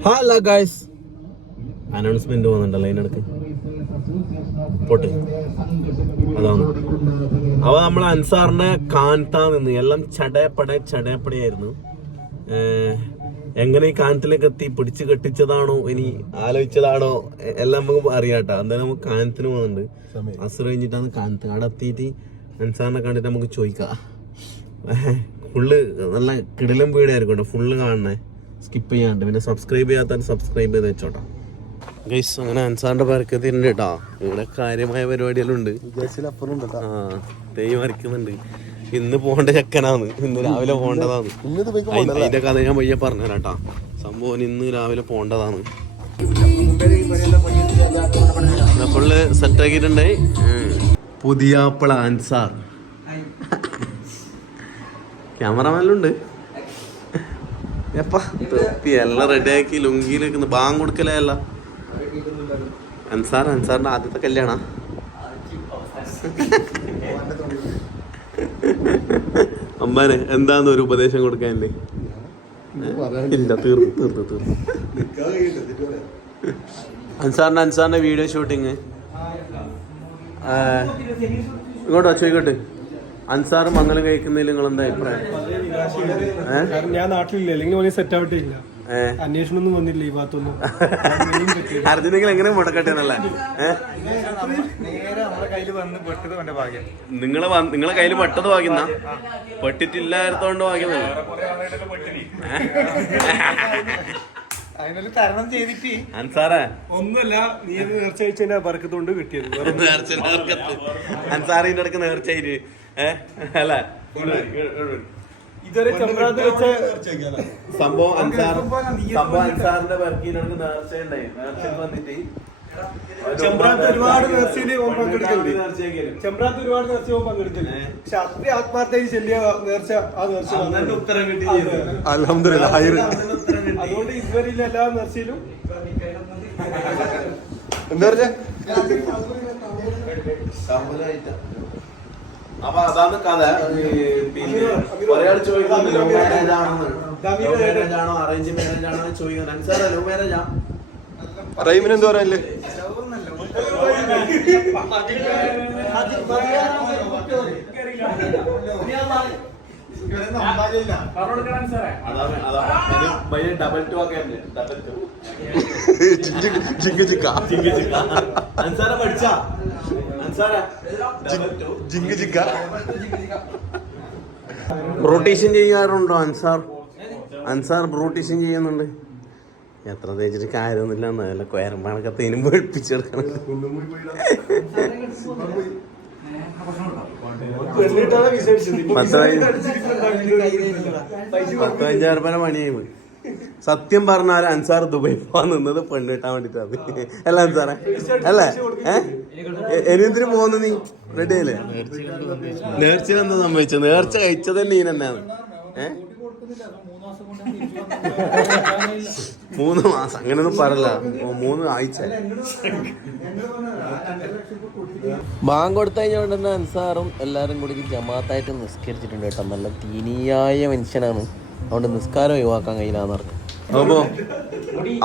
Hello guys announcement പോകുന്നുണ്ടല്ലോ അതിനടുക്ക് പോട്ടെ. അതാണ്. അവ നമ്മൾ അൻസാറിനെ കാന്താ നിന്ന് എല്ലാം ചടയപ്പടെ ചടയപ്പടയായിരുന്നു. ആയിരുന്നു എങ്ങനെ ഈ കാനത്തിലേക്ക് എത്തി പിടിച്ചു കെട്ടിച്ചതാണോ? ഇനി ആലോചിച്ചതാണോ? എല്ലാം നമുക്ക് അറിയാട്ടോ. എന്തായാലും നമുക്ക് കാനത്തിന് പോകുന്നുണ്ട്. അസുര കഴിഞ്ഞിട്ടാണ് കാനത്ത് അവിടെ എത്തിയിട്ട് അൻസാറിനെ കണ്ടിട്ട് നമുക്ക് ചോദിക്കാം. ഫുള്ള് നല്ല കിടിലം വീടായിരിക്കും കേട്ടോ ഫുള്ള് കാണണേ. സ്കിപ്പ് ചെയ്യാണ്ട്. പിന്നെ സബ്സ്ക്രൈബ് ചെയ്യാത്ത സബ്സ്ക്രൈബ് ചെയ്ത് വെച്ചോട്ടാ. ഗൈസ് അങ്ങനെ അൻസാറിന്റെ പരക്കത്തി ഉണ്ട് കേട്ടോ ഇവിടെ കാര്യമായ പരിപാടികളുണ്ട്. തെയ്യം വരയ്ക്കുന്നുണ്ട് ഇന്ന് പോകേണ്ട ചെക്കനാന്ന് ഇന്ന് രാവിലെ പോകേണ്ടതാണ്. അയി- അതിന്റെ കഥ ഞാൻ പയ്യെ പറഞ്ഞുതരാം കേട്ടോ സംഭവം ഇന്ന് രാവിലെ പോകേണ്ടതാണ്. ഫുള്ള് സെറ്റ് ആക്കിയിട്ടുണ്ട്. പുതിയ അൻസാർ. ക്യാമറമാനിലുണ്ട് എല്ലാം റെഡിയാക്കി ലുങ്കിയിൽ നിൽക്കുന്നു ബാങ്ക് കൊടുക്കലല്ല അൻസാർ അൻസാറിന്റെ ആദ്യത്തെ കല്യാണ. അമ്മാനെ എന്താന്ന് ഒരു ഉപദേശം കൊടുക്കാനില്ലേ ഇല്ല? തീർന്നു തീർന്നു തീർന്നു. അൻസാറിന്റെ അൻസാറിന്റെ വീഡിയോ ഷൂട്ടിങ്. ഇങ്ങോട്ടോ ചോദിക്കട്ടെ അൻസാർ മംഗലം കഴിക്കുന്നതിൽ നിങ്ങൾ എന്താ അഭിപ്രായം ഞാൻ നാട്ടിലില്ല? അല്ലെങ്കിൽ സെറ്റ് ആവട്ടില്ല വന്നില്ല ഈ ഭാഗത്തൊന്നും? അർജന്റീന എങ്ങനെ മുടക്കട്ടെ എന്നല്ല? നിങ്ങൾ നിങ്ങളെ കയ്യിൽ പെട്ടത് വാങ്ങുന്ന പെട്ടിട്ടില്ലായിരുത്തോണ്ട് അതിനൊരു തരണം ചെയ്തിട്ട് അൻസാറേ? ഒന്നുമല്ല നീ നേർച്ച അയച്ചതിന്റെ കിട്ടിയത്. നേർച്ച അൻസാറിന്റെ അടുക്ക് നേർച്ചയിൽ ഏഹ് അല്ല? ഇതുവരെ ചമ്രാത്ത് വെച്ച സംഭവം അൻസാർ സംഭവം അൻസാറിന്റെ വർക്കിനടുക്ക് നേർച്ച ഉണ്ടായി. നേർച്ചയിൽ വന്നിട്ട് ചെമ്പ്രാത്ത് ഒരുപാട് നേർച്ചയിൽ നേർച്ചയാക്കിയാലും ചെമ്പ്രാത്ത് ഒരുപാട് നേർച്ച ഓൻ പങ്കെടുക്കലുണ്ട് പക്ഷെ അത്ര ആത്മാർത്ഥമായി ചെല്ലിയ നേർച്ച ആ നേർച്ച ഉത്തരം കിട്ടി അതുകൊണ്ട് ഇതുവരെ എല്ലാ നേർച്ചയിലും. എന്താ പറഞ്ഞേ? അപ്പൊ അതാണ് കഥ പിന്നെ ഒരാൾ ചോദിക്കുന്നത് ലവ് മാരേജ് ആണെന്ന് ലവ് മാരേജ് ആണോ അറേഞ്ച് മാരേജ് ആണോ ചോദിക്കുന്നത് അൻസാറ ലവ് മാരേജ് ആ റൈമിന് എന്താ പറയാനല്ലേ അതാണ് അതാണ് ഭയ ഡബിൾ ടു ഒക്കെ ഡബിൾ ടു ജിങ്ക് ജിക്ക ചിങ്കി ചിക്ക അൻസാര പഠിച്ച? അൻസാര ഡബിൾ ടു ജിങ്ക് ജിക്ക ബ്രൂട്ടീഷൻ ചെയ്യാറുണ്ടോ അൻസാർ? അൻസാർ ബ്രൂട്ടീഷൻ ചെയ്യുന്നുണ്ട്. എത്ര തേച്ചിട്ട് കാര്യമൊന്നുമില്ല എന്നല്ല കൊയറമ്പാണൊക്കെ തേനും പേടിപ്പിച്ചെടുക്കണം പെണ്ണിട്ടാണ് വിശേഷിച്ചത് ഇപ്പൊ പത്ത് വിശേഷിച്ച് അടിച്ചിരിക്കുന്നുണ്ടാവില്ല. പത്ത് അഞ്ചാറ് പല മണിയായി പോയി. സത്യം പറഞ്ഞാൽ അൻസാർ ദുബായി പോവാൻ നിന്നത് പെണ്ണ് കിട്ടാൻ വേണ്ടിട്ടാണ് അല്ല അൻസാറെ? അല്ലേ? എനിന്തിനു പോകുന്നു നീ? റെഡി അല്ലേ? നേർച്ച എന്താ സംഭവിച്ചത്? നേർച്ച കഴിച്ചത് തന്നെ ഈ തന്നെയാണ് ഏഹ് മൂന്ന് മാസം അങ്ങനെയൊന്നും പറയല്ല. ഓ, മൂന്ന് ആഴ്ച. ബാങ്ക് കൊടുത്തു കഴിഞ്ഞുകൊണ്ട് തന്നെ അൻസാറും എല്ലാവരും കൂടി ജമാത്തായിട്ട് നിസ്കരിച്ചിട്ടുണ്ട് കേട്ടോ. നല്ല തീനിയായ മനുഷ്യനാണ്. അതുകൊണ്ട് നിസ്കാരം ഒഴിവാക്കാൻ കഴിയില്ലാന്ന് പറഞ്ഞു. നോക്കോ.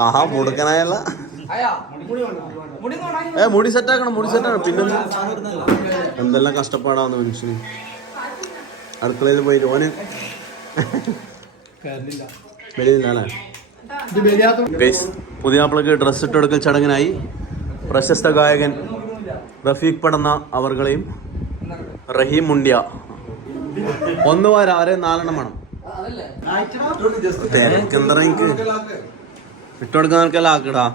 ആഹാ മുടുക്കനായല്ല. ഏ മുടി സെറ്റ് ആക്കണം മുടി സെറ്റ് ആക്കണം. പിന്നെ എന്തെല്ലാം കഷ്ടപ്പാടാന്ന് മനുഷ്യന്. അടുക്കളയിൽ പോയി ഓന് വെളിയില്ല അല്ലേ ഗൈസ് പുതിയ ആപ്പിളക്ക് ഡ്രസ് ഇട്ട് കൊടുക്കൽ ചടങ്ങിനായി പ്രശസ്ത ഗായകൻ റഫീഖ് പടന്ന അവർകളെയും റഹീം മുണ്ടിയ. ഒന്ന് വാര ആരെ നാലെണ്ണം വേണം. തിരക്കെന്തറ എനിക്ക്. ഇട്ടുകൊടുക്കാൻ നിനക്കല്ല ആക്കടാ?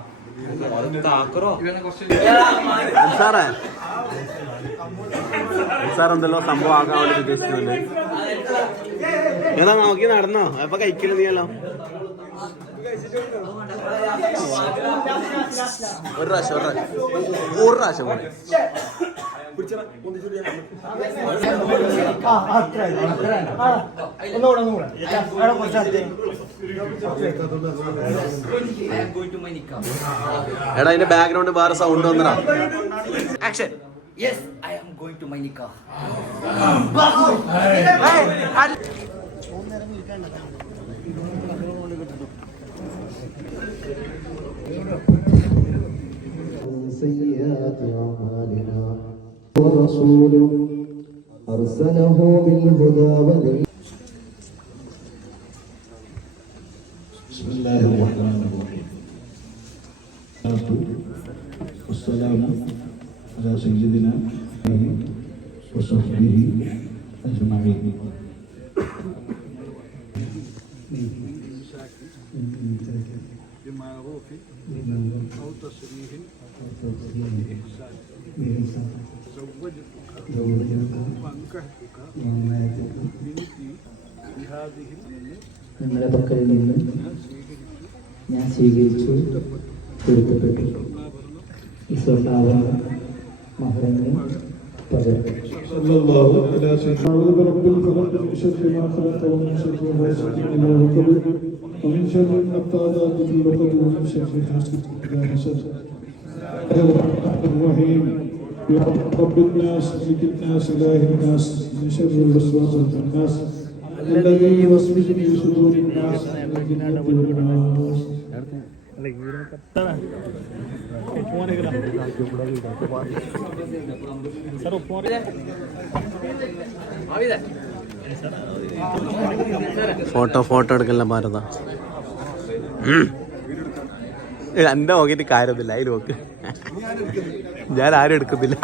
സാറേ സാർ എന്തല്ലോ സംഭവം ആക്കാൻ വേണ്ടി ഉദ്ദേശിക്കുന്നുണ്ട്? ഇങ്ങനെ നോക്കി നടന്നോ? അപ്പൊ കഴിക്കൽ നീയല്ലോ ഒരു പ്രാവശ്യം ഒരു പ്രാവശ്യം. ഒരു പ്രാവശ്യം കൂടി. എടാ അതിന്റെ ബാക്ക്ഗ്രൗണ്ട് വേറെ സൗണ്ട് വന്നടാ. Action Yes, I am going to my nikah. سيئات أعمالنا ورسوله أرسله بالهدى ودين بسم الله الرحمن الرحيم والسلام على سيدنا وصحبه أجمعين നിങ്ങളുടെ പക്കൽ നിന്ന് ഞാൻ സ്വീകരിച്ചു പൊരുത്തപ്പെട്ടു. ഈ സ്വർണാഭരണം മഹരങ്ങൾ പകരം الرحيم يا رب الناس ملك الناس إله الناس من شر الوسواس الخناس الذي يوسوس في صدور الناس من الجنة والناس ഫോട്ടോ ഫോട്ടോ എടുക്കല്ല ഭാരത എന്റെ നോക്കിയിട്ട് കാര്യമൊന്നുമില്ല. അതിൽ നോക്ക്. ഞാൻ ആരും എടുക്കുന്നില്ല.